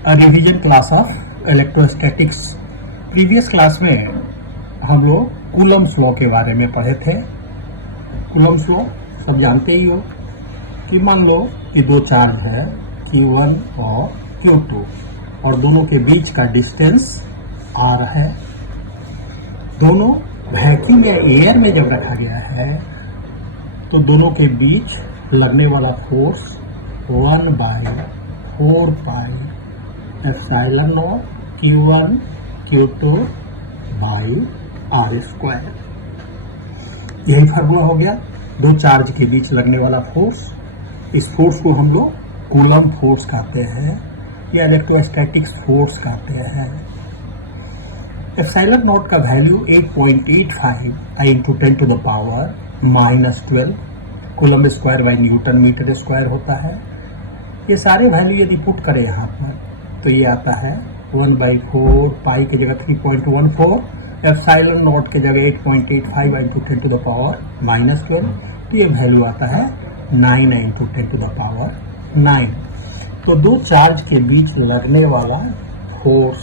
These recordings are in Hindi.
Revision class of electrostatics. Previous class में हम लोग कूलम्ब्स लॉ के बारे में पढ़े थे। कूलम्ब्स लॉ सब जानते ही हो कि मान लो कि दो चार्ज है Q1 और Q2 और दोनों के बीच का डिस्टेंस R है। दोनों वैक्यूम या एयर में जब रखा गया है तो दोनों के बीच लगने वाला force 1/4 pi epsilon not Q1 Q2 by R square. यही फार्मूला हो गया दो चार्ज के बीच लगने वाला फोर्स। इस फोर्स को हम लोग कूलम्ब फोर्स कहते हैं या इलेक्ट्रोस्टैटिक्स फोर्स कहते हैं। एप्सिलॉन नॉट का value 8.85 × 10⁻⁻12 coulomb square by newton metre square होता है। ये सारे वैल्यू यदि पुट करें यहाँ पर तो ये आता है 1/4 पाई की जगह 3.14, एप्सिलॉन नॉट की जगह 8.85 × 10⁻⁻12, तो ये वैल्यू आता है 9 × 10⁻9। तो दो चार्ज के बीच लगने वाला फोर्स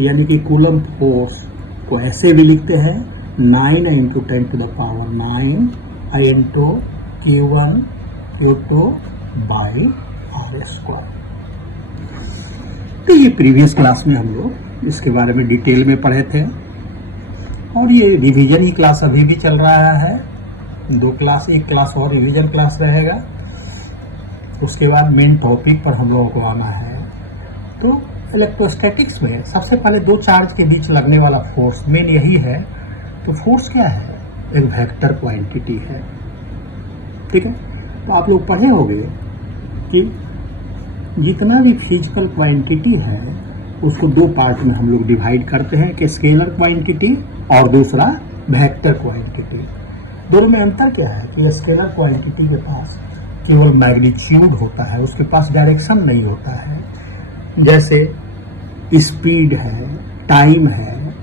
यानी कि कूलम्ब फोर्स को ऐसे भी लिखते हैं 9 × 10⁻9 into Q1 Q2 by R square. तो ये प्रीवियस क्लास में हम लोग इसके बारे में डिटेल में पढ़े थे और ये रिवीजन ही क्लास अभी भी चल रहा है। दो क्लास, एक क्लास और रिवीजन क्लास रहेगा, उसके बाद मेन टॉपिक पर हम लोगों को आना है। तो इलेक्ट्रोस्टैटिक्स में सबसे पहले दो चार्ज के बीच लगने वाला फोर्स मेन यही है। तो फोर्स क्या है? एक वेक्टर क्वांटिटी है, ठीक है। तो आप लोग पढ़े होंगे कि जितना भी फिजिकल क्वांटिटी है उसको दो पार्ट में हम लोग डिवाइड करते हैं कि स्केलर क्वांटिटी और दूसरा वेक्टर क्वांटिटी। दोनों में अंतर क्या है कि स्केलर क्वांटिटी के पास केवल मैग्नीट्यूड होता है, उसके पास डायरेक्शन नहीं होता है। जैसे स्पीड है, टाइम है,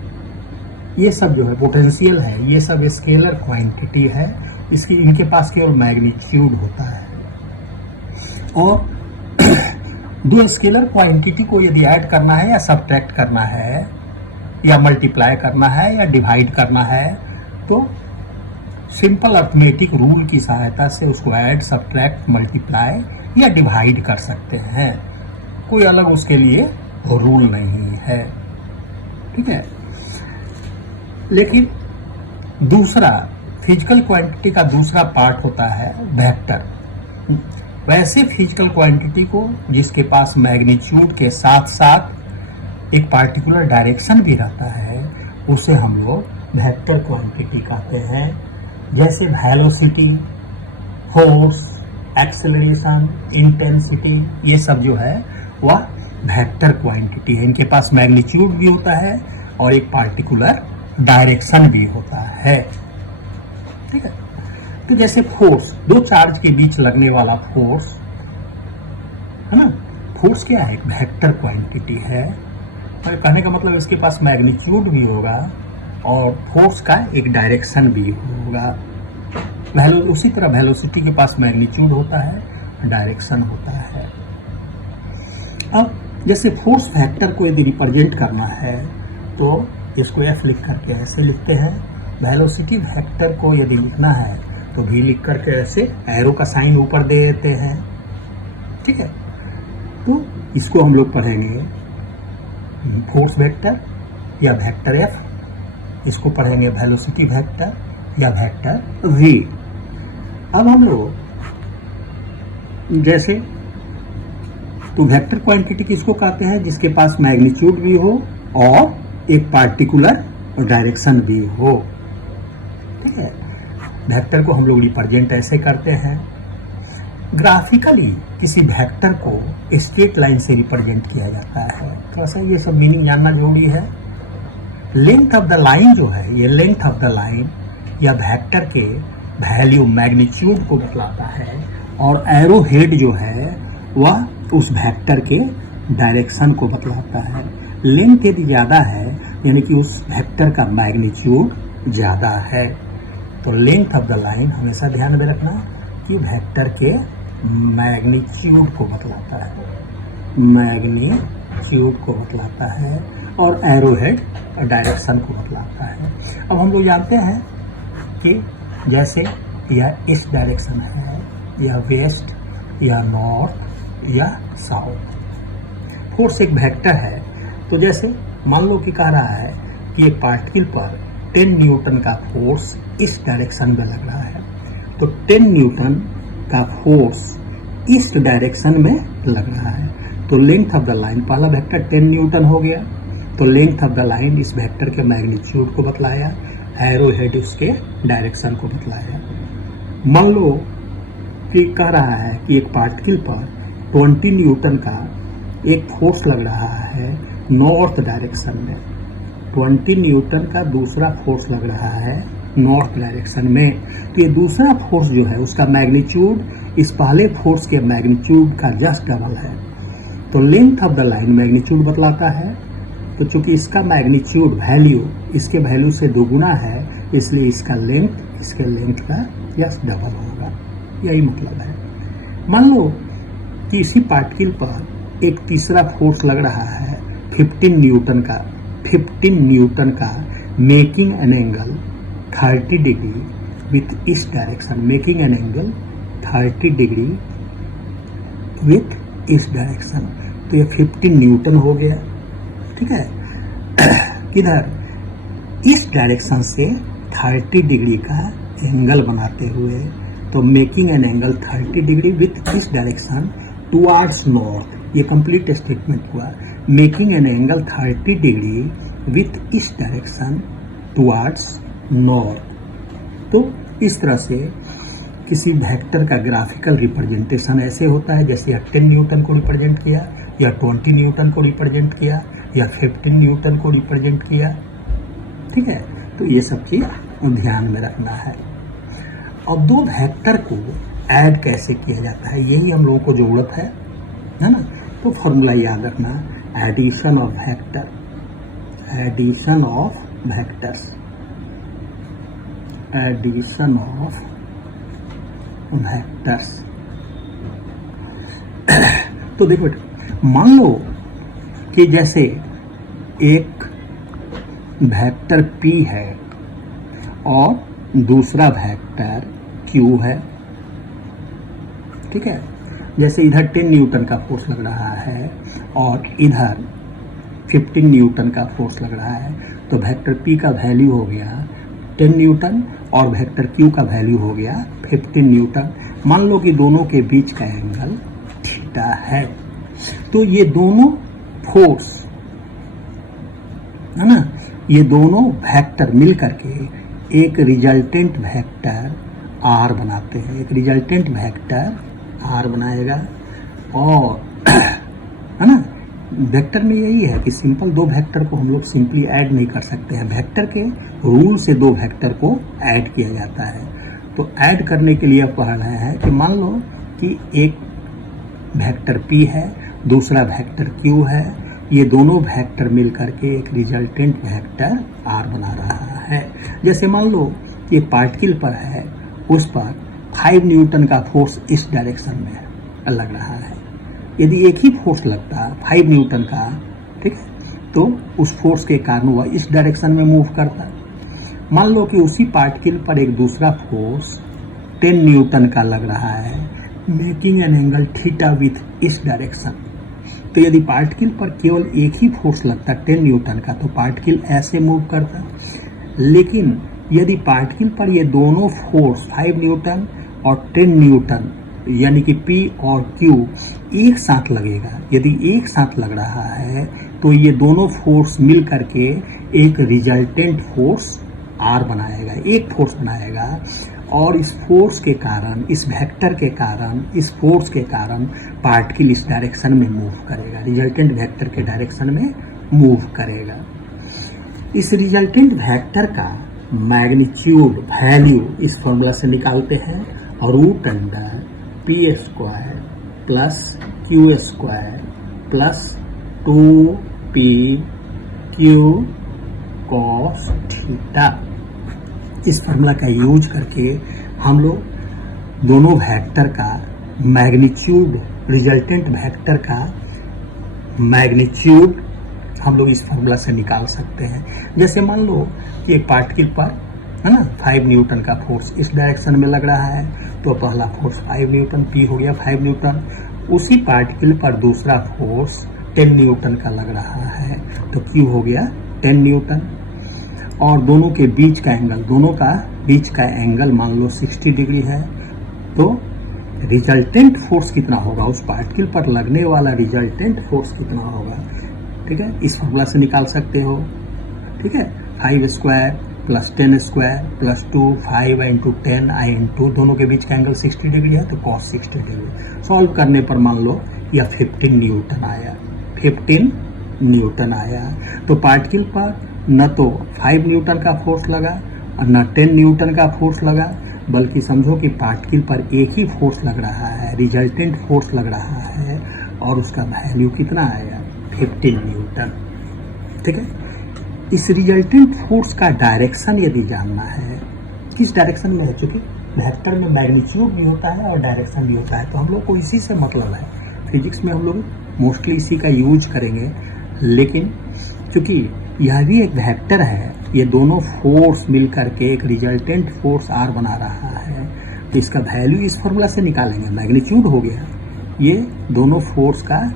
ये सब जो है पोटेंशियल है, ये सब स्केलर क्वांटिटी है। इनके पास केवल मैग्नीट्यूड होता है। और दो स्केलर क्वांटिटी को यदि ऐड करना है या सब्ट्रैक्ट करना है या मल्टीप्लाई करना है या डिवाइड करना है तो सिंपल अर्थमेटिक रूल की सहायता से उसको ऐड, सब्ट्रैक्ट, मल्टीप्लाई या डिवाइड कर सकते हैं। कोई अलग उसके लिए रूल नहीं है, ठीक है। लेकिन दूसरा फिजिकल क्वांटिटी का दूसरा पार्ट होता है वेक्टर। वैसे फिजिकल क्वांटिटी को जिसके पास मैग्नीट्यूड के साथ साथ एक पार्टिकुलर डायरेक्शन भी रहता है उसे हम लोग वेक्टर क्वांटिटी कहते हैं। जैसे वेलोसिटी, फोर्स, एक्सेलरेशन, इंटेंसिटी, ये सब जो है वह वेक्टर क्वांटिटी है। इनके पास मैग्नीट्यूड भी होता है और एक पार्टिकुलर डायरेक्शन भी होता है, ठीक है। तो जैसे फोर्स, दो चार्ज के बीच लगने वाला फोर्स है ना, फोर्स क्या है? एक वेक्टर क्वांटिटी है। और कहने का मतलब इसके पास मैग्नीट्यूड भी होगा और फोर्स का एक डायरेक्शन भी होगा। उसी तरह वेलोसिटी के पास मैग्नीट्यूड होता है, डायरेक्शन होता है। अब जैसे फोर्स वेक्टर को यदि रिप्रेजेंट करना है तो इसको F लिख करके ऐसे लिखते हैं। वेलोसिटी वेक्टर को यदि लिखना है तो V लिख करके ऐसे एरो का साइन ऊपर दे देते हैं, ठीक है। तो इसको हम लोग पढ़ेंगे फोर्स वेक्टर या वेक्टर F, इसको पढ़ेंगे वेलोसिटी वेक्टर या वेक्टर V। अब हम लोग जैसे तो वेक्टर क्वांटिटी किसको कहते हैं? जिसके पास मैग्नीट्यूड भी हो और एक पार्टिकुलर डायरेक्शन भी हो, ठीक है। वेक्टर को हम लोग रिप्रेजेंट ऐसे करते हैं। ग्राफिकली किसी वेक्टर को स्ट्रेट लाइन से रिप्रेजेंट किया जाता है। तो ऐसा ये सब मीनिंग जानना जरूरी है। लेंथ ऑफ द लाइन जो है, ये लेंथ ऑफ द लाइन या वेक्टर के वैल्यू मैग्नीट्यूड को बतलाता है और एरो हेड जो है वह उस वेक्टर के डायरेक्शन को बतलाता है। लेंथ यदि ज़्यादा है यानी कि उस वेक्टर का मैग्नीट्यूड ज़्यादा है। तो लेंथ ऑफ द लाइन हमेशा ध्यान में रखना कि वेक्टर के मैग्नीट्यूड को बतलाता है। मैग्नीट्यूड मैग्नीट्यूड को बतलाता है और एरोहेड डायरेक्शन को बतलाता है। अब हम लोग जानते हैं कि जैसे यह इस डायरेक्शन है, या वेस्ट, या नॉर्थ, या साउथ। फोर्स एक वेक्टर है, तो जैसे मान लो कि कह रहा है कि एक पार्टिकल पर 10 न्यूटन का फोर्स इस डायरेक्शन में लग रहा है, तो 10 न्यूटन का फोर्स इस डायरेक्शन में लग रहा है, तो लेंथ ऑफ द लाइन, पहला वेक्टर 10 न्यूटन हो गया, तो लेंथ ऑफ द लाइन इस वेक्टर के मैग्नीट्यूड को बतलाया, एरो हेड उसके डायरेक्शन को बतलाया। मान लो कि कह रहा है कि एक पार्टिकल पर 20 न्यूटन का एक फोर्स लग रहा है नॉर्थ डायरेक्शन में, 20 न्यूटन का दूसरा फोर्स लग रहा है नॉर्थ डायरेक्शन में, तो ये दूसरा फोर्स जो है उसका मैग्नीट्यूड इस पहले फोर्स के मैग्नीट्यूड का जस्ट डबल है, तो length of the line magnitude बतलाता है। तो चूंकि इसका मैग्नीट्यूड वैल्यू इसके वैल्यू से दोगुना है, इसलिए इसका लेंथ इसके लेंथ का जस्ट डबल होगा, यही मतलब है। मान लो कि इसी पार्टिकल पर एक तीसरा फोर्स लग रहा है 15 न्यूटन का making an angle 30 degree with इस direction, making an angle 30 degree with इस डायरेक्शन, तो ये 15 न्यूटन हो गया, ठीक है। किधर, इस डायरेक्शन से 30 डिग्री का एंगल बनाते हुए, तो making an angle 30 degree with इस डायरेक्शन टुवार्ड्स नॉर्थ, ये कंप्लीट स्टेटमेंट हुआ, making an angle 30 degree with इस डायरेक्शन टुवार्ड्स नॉर्थ। तो इस तरह से किसी वेक्टर का ग्राफिकल रिप्रेजेंटेशन ऐसे होता है, जैसे 10 न्यूटन को रिप्रेजेंट किया, या 20 न्यूटन को रिप्रेजेंट किया, या 15 न्यूटन को रिप्रेजेंट किया, ठीक है। तो ये सब चीज ध्यान में रखना है। अब दो वेक्टर को ऐड कैसे किया जाता है, यही हम लोगों को जरूरत है ना। तो फॉर्मूला याद रखना, addition of vector, addition of vectors, addition of vectors. तो देखो, मान लो कि जैसे एक वेक्टर P है और दूसरा वेक्टर Q है, ठीक है। जैसे इधर 10 न्यूटन का फोर्स लग रहा है और इधर 15 न्यूटन का फोर्स लग रहा है, तो वेक्टर P का वैल्यू हो गया 10 न्यूटन और वेक्टर Q का वैल्यू हो गया 15 न्यूटन। मान लो कि दोनों के बीच का एंगल थीटा है, तो ये दोनों फोर्स है ना, ये दोनों वेक्टर मिल करके एक रिजल्टेंट वेक्टर R बनाते हैं, एक रिजल्टेंट वेक्टर R बनाएगा। और है ना, वेक्टर में यही है कि सिंपल दो वेक्टर को हम लोग सिंपली ऐड नहीं कर सकते हैं, वेक्टर के रूल से दो वेक्टर को ऐड किया जाता है। तो ऐड करने के लिए कह रहे हैं कि मान लो कि एक वेक्टर P है, दूसरा वेक्टर Q है, ये दोनों वेक्टर मिल करके एक रिजल्टेंट वेक्टर R बना रहा है। जैसे मान लो ये पार्टिकल पर है, उस पर 5 न्यूटन का फोर्स इस डायरेक्शन में लग रहा है। यदि एक ही फोर्स लगता 5 न्यूटन का, ठीक है, तो उस फोर्स के कारण वह इस डायरेक्शन में मूव करता। मान लो कि उसी पार्टिकल पर एक दूसरा फोर्स 10 न्यूटन का लग रहा है, making an angle theta with इस डायरेक्शन, तो यदि पार्टिकल पर केवल एक ही फोर्स लगता 10 न्यूटन का, तो पार्टिकल ऐसे मूव करता। लेकिन यदि पार्टिकल पर ये दोनों फोर्स 5 न्यूटन और 10 न्यूटन यानी कि P और Q एक साथ लगेगा, यदि एक साथ लग रहा है, तो ये दोनों फोर्स मिल करके एक रिजल्टेंट फोर्स R बनाएगा, एक फोर्स बनाएगा। और इस फोर्स के कारण, इस वेक्टर के कारण, इस फोर्स के कारण पार्टिकल इस डायरेक्शन में मूव करेगा, रिजल्टेंट वेक्टर के डायरेक्शन में मूव करेगा। इस रिजल्टेंट वेक्टर का मैग्नीट्यूड वैल्यू इस फॉर्मूला से निकालते हैं, root under P square plus Q square plus 2PQ cos theta. इस फॉर्मूला का यूज करके हम लोग दोनों वेक्टर का मैग्नीट्यूड, रिजल्टेंट वेक्टर का मैग्नीट्यूड हम लोग इस फार्मूला से निकाल सकते हैं। जैसे मान लो कि एक पार्टिकल पर है ना 5 न्यूटन का फोर्स इस डायरेक्शन में लग रहा है, तो पहला फोर्स 5 न्यूटन, पी हो गया 5 न्यूटन। उसी पार्टिकल पर दूसरा फोर्स 10 न्यूटन का लग रहा है, तो क्यू हो गया 10 न्यूटन। और दोनों के बीच का एंगल मान लो 60 डिग्री है, तो रिजल्टेंट फोर्स कितना होगा, उस पार्टिकल पर लगने वाला रिजल्टेंट फोर्स कितना होगा। ठीक है, इस फॉर्मूला से निकाल सकते हो। ठीक है, 5 square plus 10 square plus 2, 5 into 10 आई इंटू दोनों के बीच का एंगल 60 डिग्री है, तो cos 60 डिग्री। सॉल्व करने पर मान लो यह 15 न्यूटन आया, 15 न्यूटन आया। तो पार्टिकल पर न तो 5 न्यूटन का फोर्स लगा और न 10 न्यूटन का फोर्स लगा, बल्कि समझो कि पार्टिकल पर एक ही फोर्स लग रहा है, रिजल्टेंट फोर्स लग रहा है, और उसका वैल्यू कितना आया 15 न्यूटन। ठीक है, इस रिजल्टेंट फोर्स का डायरेक्शन यदि जानना है, किस डायरेक्शन में है, चूंकि वेक्टर में मैग्नीट्यूड भी होता है और डायरेक्शन भी होता है, तो हम लोग को इसी से मतलब है। फिजिक्स में हम लोग मोस्टली इसी का यूज करेंगे, लेकिन चूंकि यह भी एक वेक्टर है, ये दोनों फोर्स मिलकर के एक रिजल्टेंट फोर्स आर बना रहा है, तो इसका वैल्यू इस फॉर्मूला से निकालेंगे। मैग्नीट्यूड हो गया, ये दोनों फोर्स का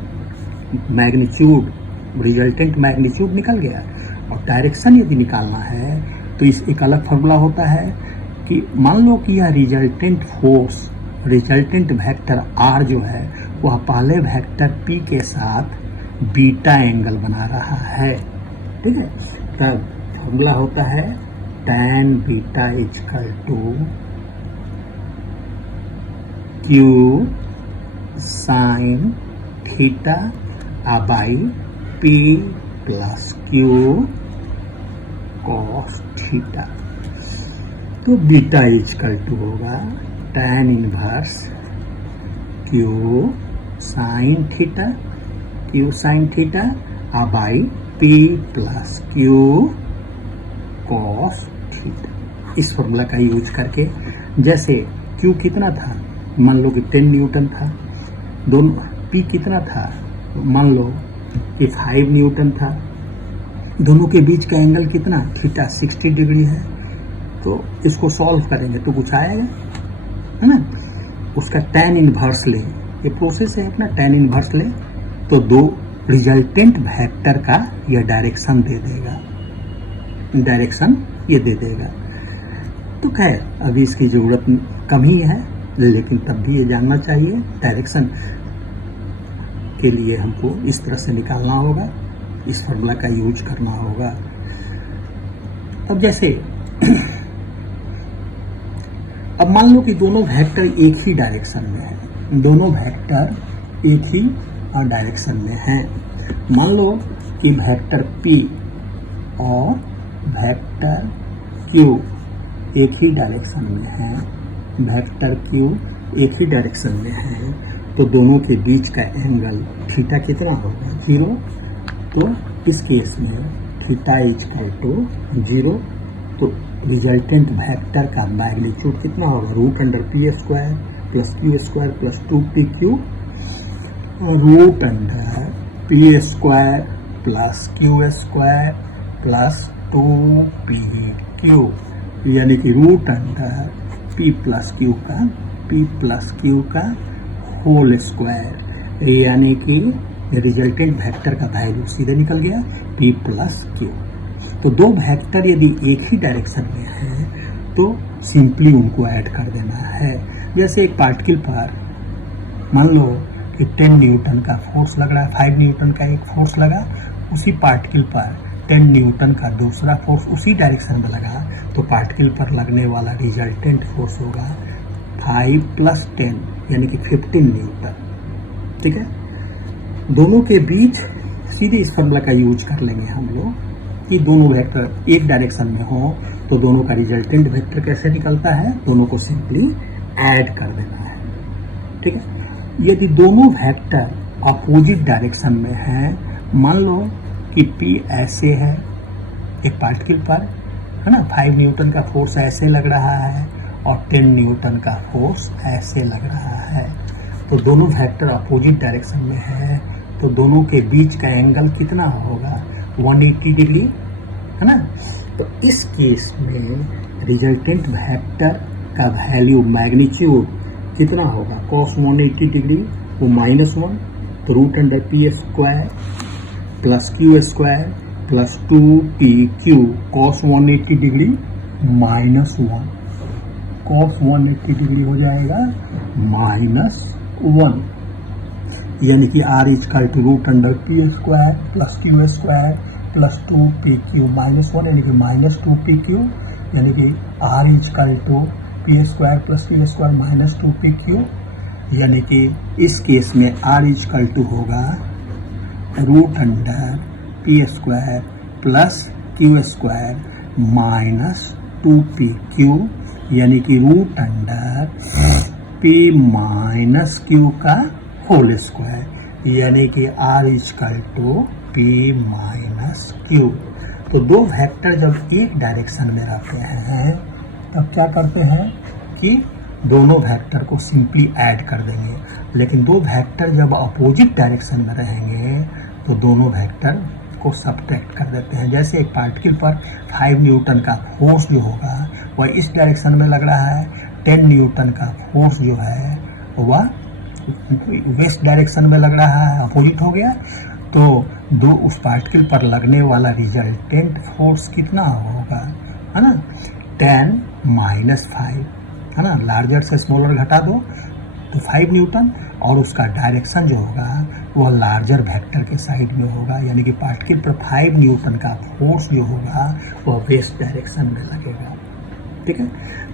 मैग्नीट्यूड, रिजल्टेंट मैग्नीट्यूड निकल गया। और डायरेक्शन यदि निकालना है तो इस एक अलग फॉर्मूला होता है कि मान लो कि यह resultant force, resultant vector R जो है वह पहले वेक्टर पी के साथ बीटा एंगल बना रहा है। ठीक है, तब फॉर्मूला होता है tan beta equal to Q sine theta by P plus Q cos theta. तो बीटा इक्वल टू होगा tan inverse Q sine theta by P plus Q cos theta. इस फॉर्मूला का यूज करके, जैसे क्यू कितना था, मान लो कि 10 न्यूटन था, दोनों पी कितना था, मान लो कि 5 न्यूटन था, दोनों के बीच का एंगल कितना, थीटा 60 डिग्री है। तो इसको सॉल्व करेंगे तो कुछ आएगा, है ना। उसका tan इनवर्स ले, ये प्रोसेस है अपना, tan इनवर्स ले तो दो रिजल्टेंट वेक्टर का यह डायरेक्शन दे देगा, डायरेक्शन ये दे देगा। तो खैर अभी इसकी ज़रूरत कम ही है, लेकिन तब भी ये जानना चाहिए। डायरेक्शन के लिए हमको इस तरह से निकालना होगा, इस फॉर्मूला का यूज करना होगा। अब जैसे अब मान लो कि दोनों वेक्टर एक ही डायरेक्शन में है, दोनों वेक्टर एक ही डायरेक्शन में हैं। मान लो कि वेक्टर P और वेक्टर Q एक ही डायरेक्शन में है, वेक्टर Q एक ही डायरेक्शन में है, तो दोनों के बीच का एंगल थीटा कितना होगा, 0। तो इस केस में थीटा इक्वल टू 0, तो रिजल्टेंट वेक्टर का मैग्नीट्यूड कितना होगा, √P square plus Q square plus 2pq, √P square plus Q square plus 2pq, यानी कि √p प्लस क्यू का होल स्क्वायर, यानी कि रिजल्टेंट वेक्टर का वैल्यू सीधे निकल गया p प्लस क्यू। तो दो वेक्टर यदि एक ही डायरेक्शन में है तो सिंपली उनको ऐड कर देना है। जैसे एक पार्टिकल पर मान लो कि 10 न्यूटन का फोर्स लग रहा है, 5 न्यूटन का एक फोर्स लगा, उसी पार्टिकल पर 10 न्यूटन का दूसरा फोर्स उसी डायरेक्शन में लगा, तो पार्टिकल पर लगने वाला रिजल्टेंट फोर्स होगा 5 प्लस 10 यानी कि 15 न्यूटन। ठीक है, दोनों के बीच सीधे इस फॉर्मूला का यूज कर लेंगे हम लोग कि दोनों वेक्टर एक डायरेक्शन में हो तो दोनों का रिजल्टेंट वेक्टर कैसे निकलता है, दोनों को सिंपली ऐड कर देना है। ठीक है, यदि दोनों वेक्टर अपोजिट डायरेक्शन में हैं, मान लो कि P ऐसे है एक पार्टिकल पर, है ना, 5 न्यूटन का फोर्स ऐसे लग रहा है और 10 न्यूटन का फोर्स ऐसे लग रहा है, तो दोनों वेक्टर अपोजिट डायरेक्शन में है, तो दोनों के बीच का एंगल कितना होगा, 180 डिग्री, है ना। तो इस केस में रिजल्टेंट वेक्टर का वैल्यू मैग्नीट्यूड कितना होगा, cos 180 डिग्री वो -1, तो root under P square plus Q square plus 2pq cos 180 degree -1, cos 180 degree हो जाएगा -1, यानी कि r equal to root under P square plus Q square plus 2pq -1, यानी कि -2pq, यानी कि r equal to P square plus Q square -2pq, यानी कि इस केस में r इक्वल टू होगा root under P square plus Q square -2pq, यानी कि root under p minus Q का होल स्क्वायर, यानी कि r equal to p minus Q. तो दो वेक्टर जब एक डायरेक्शन में रहते हैं तब क्या करते हैं कि दोनों वेक्टर को सिंपली ऐड कर देंगे, लेकिन दो वेक्टर जब अपोजिट डायरेक्शन में रहेंगे तो दोनों वेक्टर को सब्ट्रैक्ट कर देते हैं। जैसे एक पार्टिकल पर 5 न्यूटन का फोर्स जो होगा वह इस डायरेक्शन में लग रहा है, 10 न्यूटन का फोर्स जो है वह वेस्ट डायरेक्शन में लग रहा है, अपोजिट हो गया, तो दो उस पार्टिकल पर लगने वाला रिजल्टेंट फोर्स कितना होगा, है ना, 10 - 5, है ना, लार्जर से स्मॉलर घटा दो तो 5 न्यूटन, और उसका डायरेक्शन जो होगा वह लार्जर वेक्टर के साइड में होगा, यानी कि पार्टिकल पर 5 न्यूटन का फोर्स जो होगा वह वेस्ट डायरेक्शन में लगेगा। ठीक है,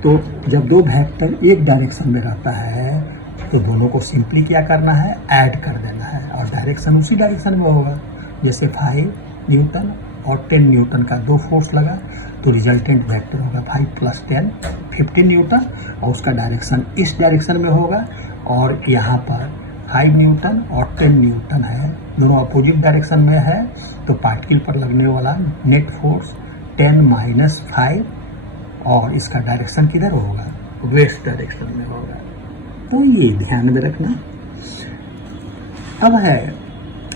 तो जब दो वेक्टर एक डायरेक्शन में रहता है तो दोनों को सिंपली क्या करना है, ऐड कर देना है, और डायरेक्शन उसी डायरेक्शन में होगा। जैसे 5 न्यूटन और 10 न्यूटन का दो फोर्स लगा तो रिजल्टेंट वेक्टर होगा 5 + 10 15 न्यूटन, और उसका डायरेक्शन इस डायरेक्शन में होगा, और यहाँ पर 5 न्यूटन और 10 न्यूटन है, दोनों अपोजिट डायरेक्शन में है, तो पार्टिकल पर लगने वाला नेट फोर्स 10 - 5, और इसका डायरेक्शन किधर होगा, वेस्ट डायरेक्शन में होगा। तो ये ध्यान में रखना। अब है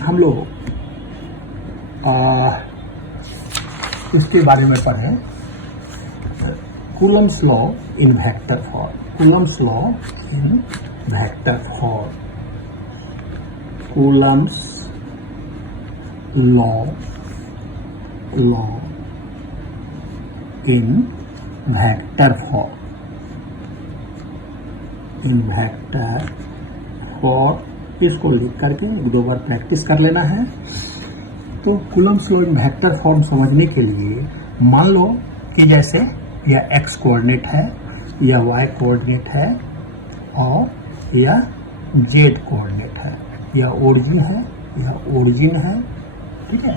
हम लोग इसके बारे में पढ़ें, Coulomb's law in vector form, Coulomb's law in vector form, Coulomb's law in vector form, in vector form, इसको लिख करके 2 बार प्रैक्टिस कर लेना है। तो Coulomb's law in vector form समझने के लिए मान लो कि जैसे यह x कोऑर्डिनेट है, या y कोऑर्डिनेट है, और यह z कोऑर्डिनेट है, यह ओरिजिन है, यह ओरिजिन है। ठीक है,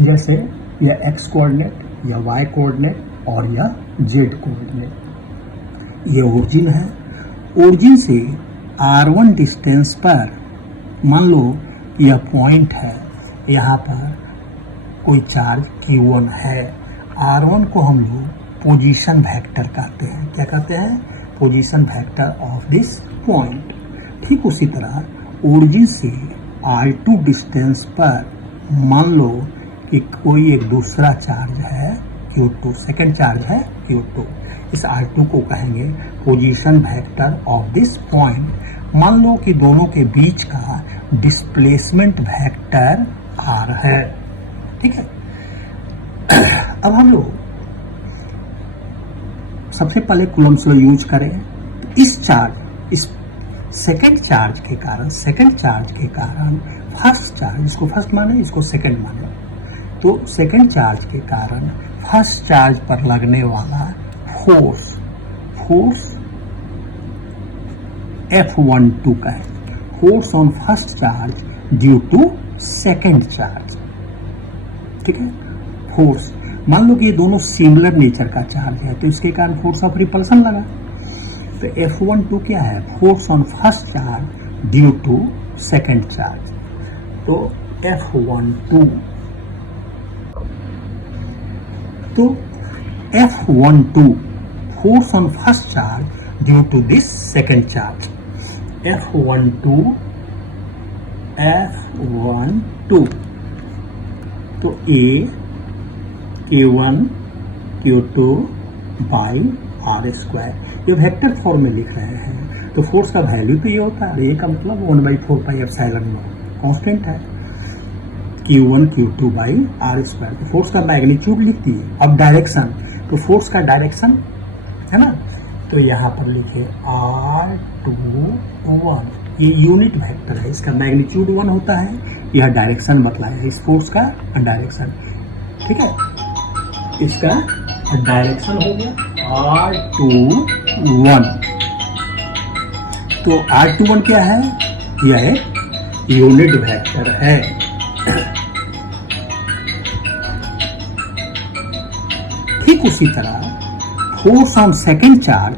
जैसे यह x कोऑर्डिनेट, यह y कोऑर्डिनेट और यह z कोऑर्डिनेट, यह ओरिजिन है। ओरिजिन से r1 डिस्टेंस पर मान लो यह पॉइंट है, यहाँ पर कोई चार्ज q1 है, r1 को हम लोग पोजीशन वेक्टर कहते हैं। क्या कहते हैं, position vector of this point. ठीक उसी तरह ओरिजिन से r2 डिस्टेंस पर मान लो कि कोई एक दूसरा चार्ज है q2, सेकेंड चार्ज है q2, इस r2 को कहेंगे position vector of this point. मान लो कि दोनों के बीच का डिस्प्लेसमेंट वेक्टर r है। ठीक है, अब हम लोग सबसे पहले कूलम्स लॉ यूज करें। इस चार्ज, इस सेकेंड चार्ज के कारण फर्स्ट चार्ज, इसको फर्स्ट माने, इसको सेकेंड माने, तो सेकेंड चार्ज के कारण फर्स्ट चार्ज पर लगने वाला फोर्स F12 का है, force on first charge due to second charge. ठीक है, फोर्स मान लो कि ये दोनों सिमिलर नेचर का चार्ज है, तो इसके कारण फोर्स ऑफ रिपल्सन लगा। तो F12 क्या है, force on first charge due to second charge. तो F12, तो F12 force on first charge due to this second charge, F12 F12, तो A Q1 Q2 by R square, ये वेक्टर फॉर्म में लिख रहे हैं। तो फोर्स का वैल्यू तो ये होता है, ए का मतलब 1/4πε0 कांस्टेंट है, Q1 Q2 by R square. तो फोर्स का मैग्नीट्यूड लिख दिए। अब डायरेक्शन, तो फोर्स का डायरेक्शन है ना, तो यहाँ पर लिखे R21, ये यूनिट वेक्टर है, इसका मैग्नीट्यूड 1 होता है, यह डायरेक्शन बतलाया इस फोर्स का डायरेक्शन। ठीक है, इसका डायरेक्शन हो गया R21। तो R21 क्या है, यह एक यूनिट वेक्टर है। ठीक उसी तरह force on second charge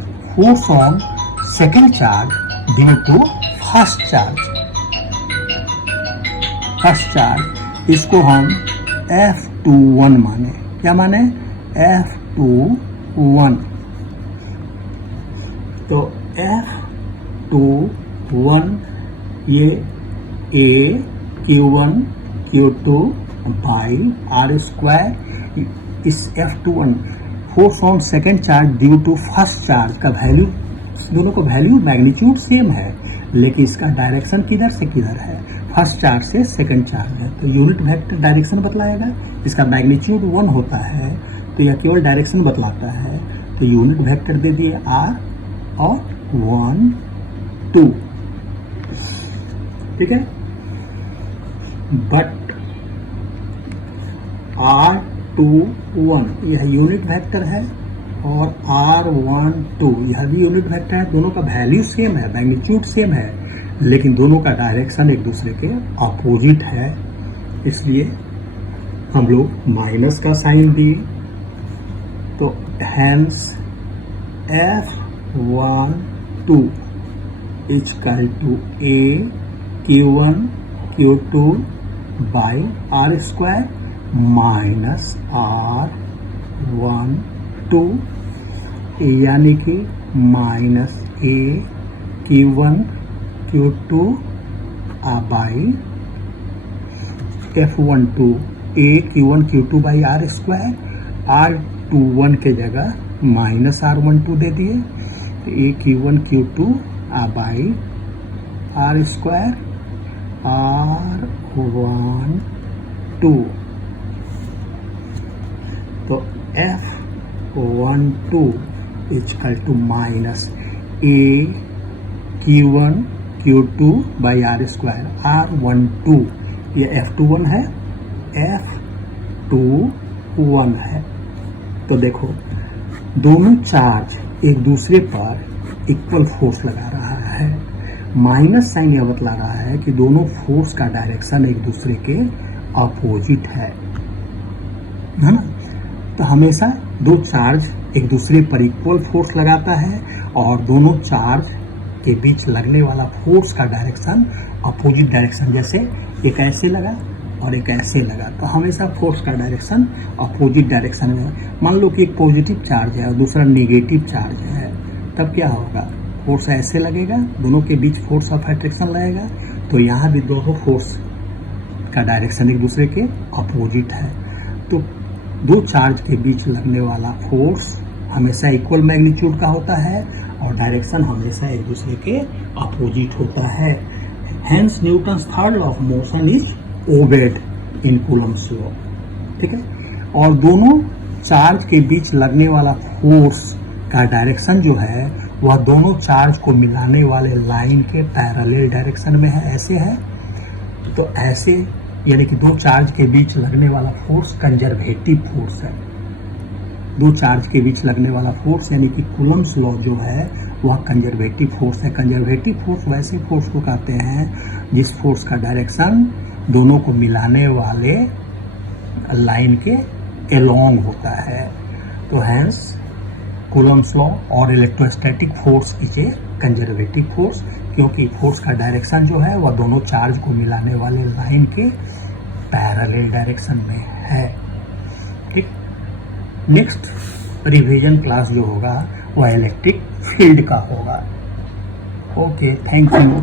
due to first charge, इसको हम F21 माने। क्या माने, F21। तो F21 ये A Q1 Q2 by R square, इस F21 force on second charge due to first charge का वैल्यू, दोनों का वैल्यू मैग्नीट्यूड सेम है, लेकिन इसका डायरेक्शन किधर से किधर है, फर्स्ट चार्ज से सेकंड चार्ज है। तो यूनिट वेक्टर डायरेक्शन बतलाएगा, इसका मैग्नीट्यूड 1 होता है, तो यह केवल डायरेक्शन बतलाता है। तो यूनिट वेक्टर दे दिए R और 1 2। ठीक है, बट R21 यह यूनिट वेक्टर है और R12 यह भी यूनिट वेक्टर है, दोनों का वैल्यू सेम है, मैग्नीट्यूड सेम है, लेकिन दोनों का डायरेक्शन एक दूसरे के अपोजिट है, इसलिए हम लोग माइनस का साइन दिए। तो hence F12 equal to A Q1 Q2 by R square minus R12, यानी कि minus A Q1 Q2 by F12 A Q1 Q2 by R square, R21 के जगह माइनस R12 दे दिए, तो A Q1 Q2 by R square R12। तो F12 equal to minus A Q1 Q2 by R square R12, ये F21 है, F21 है। तो देखो दोनों चार्ज एक दूसरे पर इक्वल फोर्स लगा रहा है, माइनस साइन यह बतला रहा है कि दोनों फोर्स का डायरेक्शन एक दूसरे के अपोजिट है ना। तो हमेशा दो चार्ज एक दूसरे पर इक्वल फोर्स लगाता है और दोनों चार्ज के बीच लगने वाला फोर्स का डायरेक्शन अपोजिट डायरेक्शन, जैसे एक ऐसे लगा और एक ऐसे लगा, तो हमेशा फोर्स का डायरेक्शन अपोजिट डायरेक्शन में। मान लो कि एक पॉजिटिव चार्ज है और दूसरा नेगेटिव चार्ज है, तब क्या होगा, फोर्स ऐसे लगेगा, दोनों के बीच फोर्स ऑफ अट्रैक्शन लगेगा, तो यहाँ भी दोनों फोर्स का डायरेक्शन एक दूसरे के अपोजिट है। तो दो चार्ज के बीच लगने वाला फोर्स हमेशा इक्वल मैग्नीट्यूड का होता है और डायरेक्शन हमेशा एक दूसरे के अपोजिट होता है। Hence Newton's third law of motion is obeyed in Coulomb's law. ठीक है, और दोनों चार्ज के बीच लगने वाला फोर्स का डायरेक्शन जो है वह दोनों चार्ज को मिलाने वाले लाइन के पैरेलल डायरेक्शन में है, ऐसे है। तो ऐसे यानी कि दो चार्ज के बीच लगने वाला फोर्स कंजर्वेटिव फोर्स है। दो चार्ज के बीच लगने वाला फोर्स यानी कि कूलम्स लॉ जो है वह कंजर्वेटिव फोर्स है। कंजर्वेटिव फोर्स वैसे फोर्स को कहते हैं जिस फोर्स का डायरेक्शन दोनों को मिलाने वाले लाइन के एलोंग होता है। तो हैंस कूलम्स लॉ और electrostatic force is a conservative force, क्योंकि फोर्स का डायरेक्शन जो है वह दोनों चार्ज को मिलाने वाले लाइन के पैरेलल डायरेक्शन में है। ठीक, नेक्स्ट रिवीजन क्लास जो होगा वह इलेक्ट्रिक फील्ड का होगा। Okay, thank you.